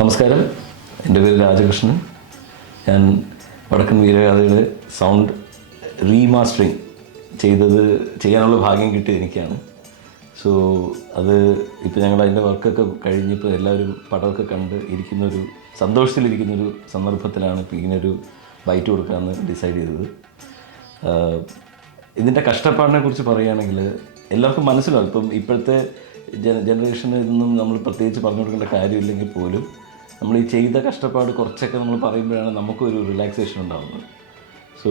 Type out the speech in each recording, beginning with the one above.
നമസ്കാരം, എൻ്റെ പേര് രാജകൃഷ്ണൻ. ഞാൻ വടക്കൻ വീരഗാഥയുടെ സൗണ്ട് റീമാസ്റ്ററിങ് ചെയ്യാനുള്ള ഭാഗ്യം കിട്ടിയത് എനിക്കാണ്. സോ അത് ഇപ്പോൾ ഞങ്ങൾ അതിൻ്റെ വർക്കൊക്കെ കഴിഞ്ഞിപ്പോൾ എല്ലാവരും പടമൊക്കെ കണ്ട് ഇരിക്കുന്നൊരു സന്തോഷത്തിലിരിക്കുന്നൊരു സന്ദർഭത്തിലാണ് ഇപ്പോൾ ഇങ്ങനൊരു ബൈറ്റ് കൊടുക്കാമെന്ന് ഡിസൈഡ് ചെയ്തത്. ഇതിൻ്റെ കഷ്ടപ്പാടിനെ കുറിച്ച് പറയുകയാണെങ്കിൽ എല്ലാവർക്കും മനസ്സിലാവും. ഇപ്പം ഇപ്പോഴത്തെ ജനറേഷന് ഇതൊന്നും നമ്മൾ പ്രത്യേകിച്ച് പറഞ്ഞു കൊടുക്കേണ്ട കാര്യമില്ലെങ്കിൽ പോലും നമ്മൾ ഈ ചെയ്ത കഷ്ടപ്പാട് കുറച്ചൊക്കെ നമ്മൾ പറയുമ്പോഴാണ് നമുക്കൊരു റിലാക്സേഷൻ ഉണ്ടാകുന്നത്. സോ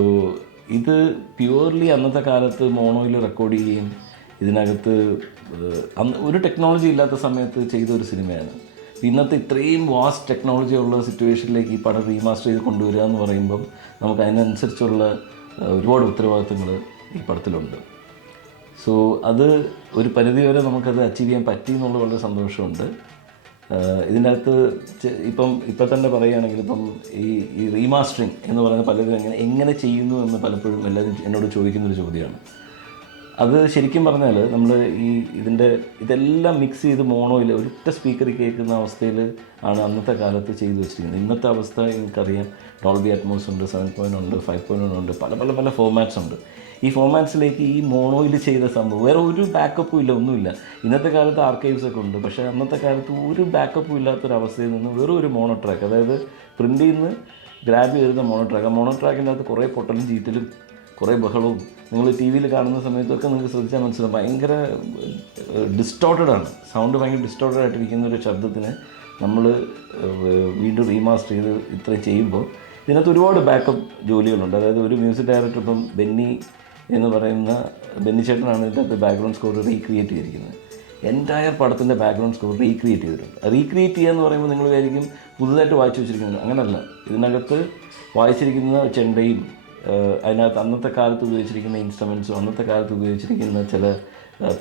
ഇത് പ്യുവർലി അന്നത്തെ കാലത്ത് മോണോയിൽ റെക്കോർഡ് ചെയ്യുകയും ഇതിനകത്ത് ഒരു ടെക്നോളജി ഇല്ലാത്ത സമയത്ത് ചെയ്ത ഒരു സിനിമയാണ്. ഇന്നത്തെ ഇത്രയും വാസ്റ്റ് ടെക്നോളജി ഉള്ള സിറ്റുവേഷനിലേക്ക് ഈ പടം റീമാസ്റ്റർ ചെയ്ത് കൊണ്ടുവരിക എന്ന് പറയുമ്പം നമുക്ക് അതിനനുസരിച്ചുള്ള ഒരുപാട് ഉത്തരവാദിത്തങ്ങൾ ഈ പടത്തിലുണ്ട്. സോ അത് ഒരു പരിധിവരെ നമുക്കത് അച്ചീവ് ചെയ്യാൻ പറ്റി എന്നുള്ള വളരെ സന്തോഷമുണ്ട്. ഇതിനകത്ത് ഇപ്പം തന്നെ പറയുകയാണെങ്കിൽ ഇപ്പം ഈ റീമാസ്റ്ററിങ് എന്ന് പറയുന്ന പലരും എങ്ങനെ ചെയ്യുന്നു എന്ന് പലപ്പോഴും എല്ലാവരും എന്നോട് ചോദിക്കുന്നൊരു ചോദ്യമാണ്. അത് ശരിക്കും പറഞ്ഞാൽ നമ്മൾ ഇതെല്ലാം മിക്സ് ചെയ്ത് മോണോയിൽ ഒരൊറ്റ സ്പീക്കറിൽ കേൾക്കുന്ന അവസ്ഥയിൽ ആണ് അന്നത്തെ കാലത്ത് ചെയ്തു വെച്ചിരിക്കുന്നത്. ഇന്നത്തെ അവസ്ഥ എനിക്കറിയാം, ഡോൾബി അറ്റ്മോസ് ഉണ്ട്, 7.1 ഉണ്ട്, 5.1 ഉണ്ട്, പല ഫോമാറ്റ്സ് ഉണ്ട്. ഈ ഫോമാറ്റ്സിലേക്ക് ഈ മോണോയിൽ ചെയ്ത സംഭവം വേറെ ഒരു ബാക്കപ്പും ഇല്ല, ഒന്നുമില്ല. ഇന്നത്തെ കാലത്ത് ആർക്കൈവ്സൊക്കെ ഉണ്ട്, പക്ഷേ അന്നത്തെ കാലത്ത് ഒരു ബാക്കപ്പും ഇല്ലാത്തൊരവസ്ഥയിൽ നിന്ന് വെറും ഒരു മോണോ ട്രാക്ക്, അതായത് പ്രിൻ്റിൽ നിന്ന് ഗ്രാബ് ചെയ്തിരുന്ന മോണോ ട്രാക്ക്. ആ മോണോ ട്രാക്കിൻ്റെ അകത്ത് കുറേ പൊട്ടലും ചീറ്റലും കുറേ ബഹളവും നിങ്ങൾ ടി വിയിൽ കാണുന്ന സമയത്തൊക്കെ നിങ്ങൾക്ക് ശ്രദ്ധിച്ചാൽ മനസ്സിലാവും. ഭയങ്കര ഡിസ്റ്റോർട്ടഡാണ് സൗണ്ട്, ഭയങ്കര ഡിസ്റ്റോർട്ടഡ് ആയിട്ടിരിക്കുന്ന ഒരു ശബ്ദത്തിന് നമ്മൾ വീണ്ടും റീമാസ്റ്റർ ചെയ്ത് ഇത്രയും ചെയ്യുമ്പോൾ ഇതിനകത്ത് ഒരുപാട് ബാക്കപ്പ് ജോലികളുണ്ട്. അതായത് ഒരു മ്യൂസിക് ഡയറക്ടർ ഇപ്പം ബെന്നി ചേട്ടനാണ് ഇതിൻ്റെ അകത്ത് ബാക്ക്ഗ്രൗണ്ട് സ്കോർ റീക്രിയേറ്റ് ചെയ്തിരിക്കുന്നത്. എൻറ്റയർ പടത്തിൻ്റെ ബാക്ക്ഗ്രൗണ്ട് സ്കോർ റീക്രിയേറ്റ് ചെയ്തിട്ടുണ്ട്. റീക്രിയേറ്റ് ചെയ്യുക എന്ന് പറയുമ്പോൾ നിങ്ങൾ വിചാരിക്കും പുതുതായിട്ട് വായിച്ചു വെച്ചിരിക്കുന്നത്. അങ്ങനല്ല. ഇതിനകത്ത് വായിച്ചിരിക്കുന്ന ചെണ്ടയും അതിനകത്ത് അന്നത്തെ കാലത്ത് ഉപയോഗിച്ചിരിക്കുന്ന ഇൻസ്ട്രുമെൻസും അന്നത്തെ കാലത്ത് ഉപയോഗിച്ചിരിക്കുന്ന ചില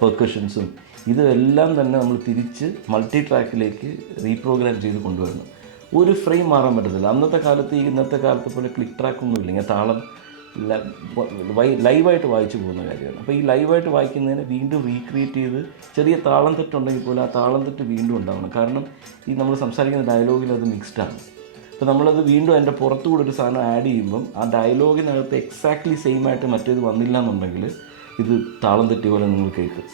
പെർക്കഷൻസും ഇതെല്ലാം തന്നെ നമ്മൾ തിരിച്ച് മൾട്ടി ട്രാക്കിലേക്ക് റീപ്രോഗ്രാം ചെയ്ത് കൊണ്ടുവരണം. ഒരു ഫ്രെയിം മാറാൻ പറ്റത്തില്ല. അന്നത്തെ കാലത്ത് ഇന്നത്തെ കാലത്തെ പോലെ ക്ലിക്ക് ട്രാക്കൊന്നുമില്ല. ഇങ്ങനെ താളം ലൈവായിട്ട് വായിച്ചു പോകുന്ന കാര്യമാണ്. അപ്പോൾ ഈ ലൈവായിട്ട് വായിക്കുന്നതിന് വീണ്ടും റീക്രിയേറ്റ് ചെയ്ത് ചെറിയ താളം തെറ്റുണ്ടെങ്കിൽ പോലും ആ താളം തെറ്റ് വീണ്ടും ഉണ്ടാവണം. കാരണം ഈ നമ്മൾ സംസാരിക്കുന്ന ഡയലോഗിൽ അത് മിക്സ്ഡാണ്. അപ്പോൾ നമ്മളത് വീണ്ടും അതിൻ്റെ പുറത്തുകൂടെ ഒരു സാധനം ആഡ് ചെയ്യുമ്പം ആ ഡയലോഗിനകത്ത് എക്സാക്ട്ലി സെയിം ആയിട്ട് മറ്റേത് വന്നില്ല എന്നുണ്ടെങ്കിൽ ഇത് താളം തെറ്റിയ പോലെ നിങ്ങൾ കേൾക്കും.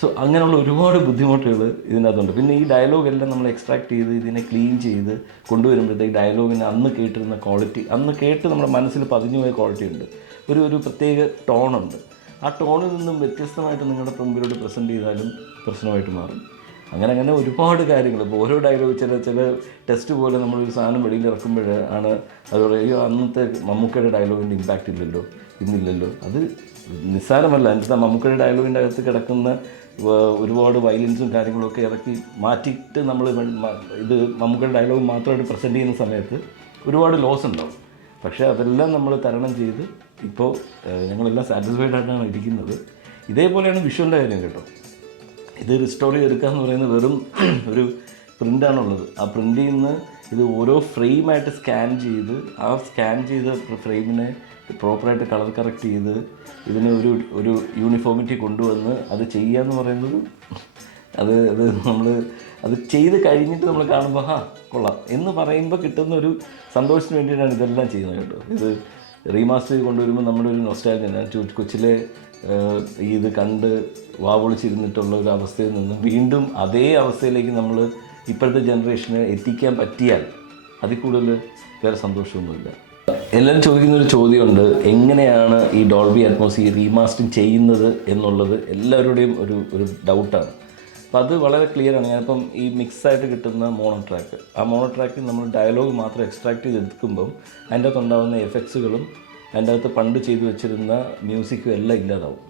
സോ അങ്ങനെയുള്ള ഒരുപാട് ബുദ്ധിമുട്ടുകൾ ഇതിനകത്തുണ്ട്. പിന്നെ ഈ ഡയലോഗെല്ലാം നമ്മൾ എക്സ്ട്രാക്ട് ചെയ്ത് ഇതിനെ ക്ലീൻ ചെയ്ത് കൊണ്ടുവരുമ്പോഴത്തേക്ക് ഡയലോഗിന് അന്ന് കേട്ടിരുന്ന ക്വാളിറ്റി, അന്ന് കേട്ട് നമ്മുടെ മനസ്സിൽ പതിഞ്ഞു പോയ ക്വാളിറ്റി ഉണ്ട്. ഒരു പ്രത്യേക ടോണുണ്ട്. ആ ടോണിൽ നിന്നും വ്യത്യസ്തമായിട്ട് നിങ്ങളുടെ മുമ്പിലോട്ട് പ്രസൻറ്റ് ചെയ്താലും പ്രശ്നമായിട്ട് മാറും. അങ്ങനെ ഒരുപാട് കാര്യങ്ങൾ. ഇപ്പോൾ ഓരോ ഡയലോഗ് ചില ടെസ്റ്റ് പോലെ നമ്മളൊരു സാധനം വെളിയിൽ ഇറക്കുമ്പോൾ ആണ് അത് പറയുക, അന്നത്തെ മമ്മൂക്കയുടെ ഡയലോഗിൻ്റെ ഇമ്പാക്റ്റ് ഇല്ലല്ലോ, ഇന്നില്ലല്ലോ. അത് നിസ്സാരമല്ല. എന്നിട്ട് മമ്മൂക്കയുടെ ഡയലോഗിൻ്റെ അകത്ത് കിടക്കുന്ന ഒരുപാട് വയലൻസും കാര്യങ്ങളൊക്കെ ഇറക്കി മാറ്റിയിട്ട് നമ്മൾ ഇത് മമ്മൂക്കയുടെ ഡയലോഗ് മാത്രമായിട്ട് പ്രസൻറ്റ് ചെയ്യുന്ന സമയത്ത് ഒരുപാട് ലോസ് ഉണ്ടാവും. പക്ഷേ അതെല്ലാം നമ്മൾ തരണം ചെയ്ത് ഇപ്പോൾ ഞങ്ങളെല്ലാം സാറ്റിസ്ഫൈഡ് ആയിട്ടാണ് ഇരിക്കുന്നത്. ഇതേപോലെയാണ് വിഷ്വലിൻ്റെ കാര്യം കേട്ടോ. ഇത് റിസ്റ്റോർ ചെയ്തെടുക്കുക എന്ന് പറയുന്നത് വെറും ഒരു പ്രിൻ്റാണുള്ളത്. ആ പ്രിൻ്റിൽ നിന്ന് ഇത് ഓരോ ഫ്രെയിമായിട്ട് സ്കാൻ ചെയ്ത് ആ സ്കാൻ ചെയ്ത ഫ്രെയിമിനെ പ്രോപ്പറായിട്ട് കളർ കറക്റ്റ് ചെയ്ത് ഇതിന് ഒരു യൂണിഫോമിറ്റി കൊണ്ടുവന്ന് അത് ചെയ്യുക എന്ന് പറയുന്നത് നമ്മൾ അത് ചെയ്ത് കഴിഞ്ഞിട്ട് നമ്മൾ കാണുമ്പോൾ കൊള്ളാം എന്ന് പറയുമ്പോൾ കിട്ടുന്ന ഒരു സന്തോഷത്തിന് വേണ്ടിയിട്ടാണ് ഇതെല്ലാം ചെയ്യുന്നത് കേട്ടോ. ഇത് റീമാസ്റ്റർ ചെയ്ത് കൊണ്ടുവരുമ്പോൾ നമ്മുടെ ഒരു നൊസ്റ്റാൾജിയ, ഞാൻ കൊച്ചിലെ ഇത് കണ്ട് വാവൊളിച്ചിരുന്നിട്ടുള്ള ഒരു അവസ്ഥയിൽ നിന്നും വീണ്ടും അതേ അവസ്ഥയിലേക്ക് നമ്മൾ ഇപ്പോഴത്തെ ജനറേഷന് എത്തിക്കാൻ പറ്റിയാൽ അതിൽ കൂടുതൽ വേറെ സന്തോഷമൊന്നുമില്ല. എല്ലാവരും ചോദിക്കുന്നൊരു ചോദ്യമുണ്ട്, എങ്ങനെയാണ് ഈ ഡോൾബി അറ്റ്മോസ് ഈ റീമാസ്റ്ററിങ് ചെയ്യുന്നത് എന്നുള്ളത് എല്ലാവരുടെയും ഒരു ഡൗട്ടാണ്. അപ്പോൾ അത് വളരെ ക്ലിയറാണ്. ഞാനിപ്പം ഈ മിക്സായിട്ട് കിട്ടുന്ന മോണോ ട്രാക്ക്, ആ മോണോ ട്രാക്കിൽ നമ്മൾ ഡയലോഗ് മാത്രം എക്സ്ട്രാക്ട് ചെയ്തെടുക്കുമ്പം അതിൻ്റെ അകത്തുണ്ടാകുന്ന എഫക്ട്സുകളും അതിൻ്റെ അകത്ത് പണ്ട് ചെയ്തു വെച്ചിരുന്ന മ്യൂസിക്കും എല്ലാം ഇല്ലാതാവും.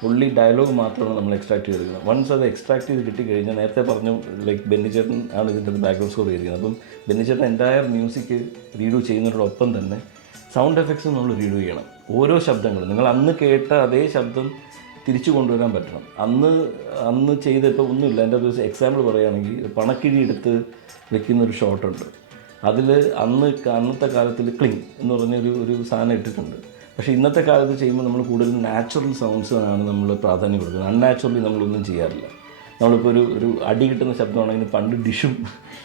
ഫുള്ളി ഡയലോഗ് മാത്രമാണ് നമ്മൾ എക്സ്ട്രാക്ട് ചെയ്തിരിക്കുന്നത്. വൺസ് അത് എക്സ്ട്രാക്ട് ചെയ്ത് കിട്ടിക്കഴിഞ്ഞാൽ, നേരത്തെ പറഞ്ഞു ലൈക്ക് ബെന്നി ചേട്ടൻ ആണ് ഇതിൻ്റെ ബാക്ക്ഗ്രൗണ്ട് സ്കോർ ചെയ്തിരിക്കുന്നത്. അപ്പം ബെന്നി ചേട്ടൻ എൻ്റയർ മ്യൂസിക് റീഡു ചെയ്യുന്നതിനോടൊപ്പം തന്നെ സൗണ്ട് എഫക്ട്സും നമ്മൾ റീഡു ചെയ്യണം. ഓരോ ശബ്ദങ്ങളും നിങ്ങൾ അന്ന് കേട്ട അതേ ശബ്ദം തിരിച്ചു കൊണ്ടുവരാൻ പറ്റണം. അന്ന് ചെയ്ത ഇപ്പോൾ ഒന്നുമില്ല. എൻ്റെ ഒരു എക്സാമ്പിൾ പറയുകയാണെങ്കിൽ പണക്കിഴി എടുത്ത് വെക്കുന്നൊരു ഷോട്ടുണ്ട്. അതിൽ അന്നത്തെ കാലത്തിൽ ക്ലിങ് എന്ന് പറഞ്ഞൊരു സാധനം ഇട്ടിട്ടുണ്ട്. പക്ഷേ ഇന്നത്തെ കാലത്ത് ചെയ്യുമ്പോൾ നമ്മൾ കൂടുതലും നാച്ചുറൽ സൗണ്ട്സിനാണ് നമ്മൾ പ്രാധാന്യം കൊടുക്കുന്നത്. അൺനാച്ചുറലി നമ്മളൊന്നും ചെയ്യാറില്ല. നമ്മളിപ്പോൾ ഒരു അടി കിട്ടുന്ന ശബ്ദമാണെങ്കിൽ പണ്ട് ഡിഷും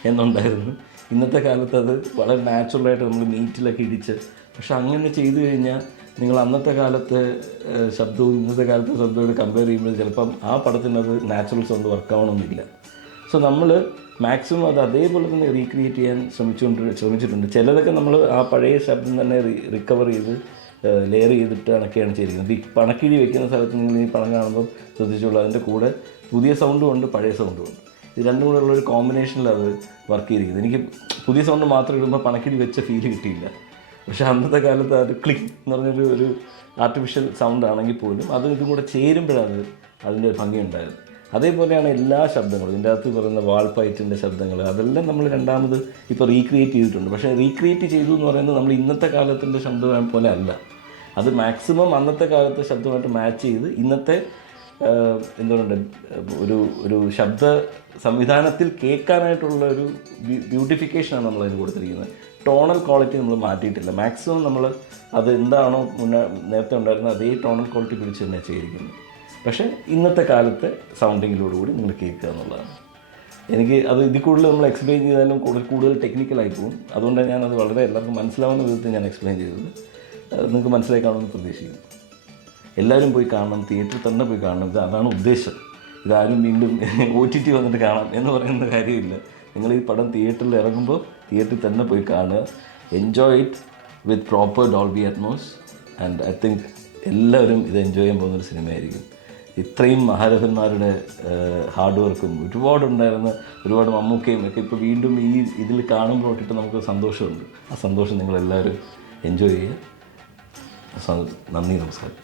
എന്നുണ്ടായിരുന്നു. ഇന്നത്തെ കാലത്ത് അത് വളരെ നാച്ചുറലായിട്ട് നമ്മൾ മീറ്റിലൊക്കെ ഇടിച്ച്, പക്ഷെ അങ്ങനെ ചെയ്തു കഴിഞ്ഞാൽ നിങ്ങൾ അന്നത്തെ കാലത്തെ ശബ്ദവും ഇന്നത്തെ കാലത്തെ ശബ്ദവും കമ്പയർ ചെയ്യുമ്പോൾ ചിലപ്പം ആ പടത്തിനത് നാച്ചുറൽ സൗണ്ട് വർക്കാവണമെന്നില്ല. സോ നമ്മൾ മാക്സിമം അത് അതേപോലെ തന്നെ റീക്രിയേറ്റ് ചെയ്യാൻ ശ്രമിച്ചിട്ടുണ്ട്. ചിലതൊക്കെ നമ്മൾ ആ പഴയ ശബ്ദം തന്നെ റിക്കവർ ചെയ്ത് ലെയർ ചെയ്തിട്ടൊക്കെയാണ് ചെയ്തിരിക്കുന്നത്. ഈ പണക്കിഴി വെക്കുന്ന സ്ഥലത്ത് നിങ്ങൾ ഈ പണം കാണുമ്പോൾ ശ്രദ്ധിച്ചോളൂ, അതിൻ്റെ കൂടെ പുതിയ സൗണ്ടും ഉണ്ട്, പഴയ സൗണ്ടും ഉണ്ട്. ഇത് രണ്ടും കൂടെ ഉള്ളൊരു കോമ്പിനേഷനിൽ അത് വർക്ക് ചെയ്തിരിക്കുന്നത്. എനിക്ക് പുതിയ സൗണ്ട് മാത്രം ഇടുമ്പോൾ പണക്കിഴി വെച്ച ഫീൽ കിട്ടിയില്ല. പക്ഷേ അന്നത്തെ കാലത്ത് അത് ക്ലിക്ക് എന്ന് പറഞ്ഞൊരു ആർട്ടിഫിഷ്യൽ സൗണ്ട് ആണെങ്കിൽ പോലും അതും ഇതും കൂടെ ചേരുമ്പോഴാണ് അതിൻ്റെ ഭംഗി ഉണ്ടായത്. അതേപോലെയാണ് എല്ലാ ശബ്ദങ്ങളും. ഇതിൻ്റെ അകത്ത് പറയുന്ന വാൾപ്പയറ്റിൻ്റെ ശബ്ദങ്ങൾ അതെല്ലാം നമ്മൾ രണ്ടാമത് ഇപ്പോൾ റീക്രിയേറ്റ് ചെയ്തിട്ടുണ്ട്. പക്ഷേ റീക്രിയേറ്റ് ചെയ്തു എന്ന് പറയുന്നത് നമ്മൾ ഇന്നത്തെ കാലത്തിൻ്റെ ശബ്ദം പോലെ അല്ല. അത് മാക്സിമം അന്നത്തെ കാലത്തെ ശബ്ദമായിട്ട് മാച്ച് ചെയ്ത് ഇന്നത്തെ എന്തുകൊണ്ട് ഒരു ശബ്ദ സംവിധാനത്തിൽ കേൾക്കാനായിട്ടുള്ള ഒരു ബ്യൂട്ടിഫിക്കേഷനാണ് നമ്മളതിന് കൊടുത്തിരിക്കുന്നത്. ടോണൽ ക്വാളിറ്റി നമ്മൾ മാറ്റിയിട്ടില്ല. മാക്സിമം നമ്മൾ അത് എന്താണോ നേരത്തെ ഉണ്ടായിരുന്നത് അതേ ടോണൽ ക്വാളിറ്റി പിടിച്ച് തന്നെ ചെയ്തിരിക്കുന്നത്. പക്ഷേ ഇന്നത്തെ കാലത്തെ സൗണ്ടിങ്ങിലോടുകൂടി നിങ്ങൾ കേൾക്കുക എന്നുള്ളതാണ്. എനിക്ക് അത് ഇതിൽ കൂടുതൽ നമ്മൾ എക്സ്പ്ലെയിൻ ചെയ്താലും കൂടുതൽ ടെക്നിക്കലായി പോകും. അതുകൊണ്ടാണ് ഞാനത് വളരെ എല്ലാവർക്കും മനസ്സിലാവുന്ന വിധത്തിൽ ഞാൻ എക്സ്പ്ലെയിൻ ചെയ്തത്. നിങ്ങൾക്ക് മനസ്സിലായി കാണുമെന്ന് പ്രതീക്ഷിക്കുന്നു. എല്ലാവരും പോയി കാണണം, തിയേറ്ററിൽ തന്നെ പോയി കാണണം. അതാണ് ഉദ്ദേശം. ഇതാരും വീണ്ടും OTT വന്നിട്ട് കാണാം എന്ന് പറയുന്ന കാര്യമില്ല. നിങ്ങൾ ഈ പടം തിയേറ്ററിൽ ഇറങ്ങുമ്പോൾ തിയേറ്ററിൽ തന്നെ പോയി കാണുക. Enjoy it with proper Dolby Atmos. And I think എല്ലാവരും ഇത് എൻജോയ് ചെയ്യാൻ പോകുന്നൊരു സിനിമയായിരിക്കും. ഇത്രയും മഹാരഥന്മാരുടെ ഹാർഡ് വർക്കും ഒരുപാടുണ്ടായിരുന്ന ഒരുപാട് മമ്മൂക്കയും ഒക്കെ ഇപ്പോൾ വീണ്ടും ഈ ഇതിൽ കാണുമ്പോഴൊട്ടിട്ട് നമുക്ക് സന്തോഷമുണ്ട്. ആ സന്തോഷം നിങ്ങളെല്ലാവരും എൻജോയ് ചെയ്യുക. നന്ദി, നമസ്കാരം.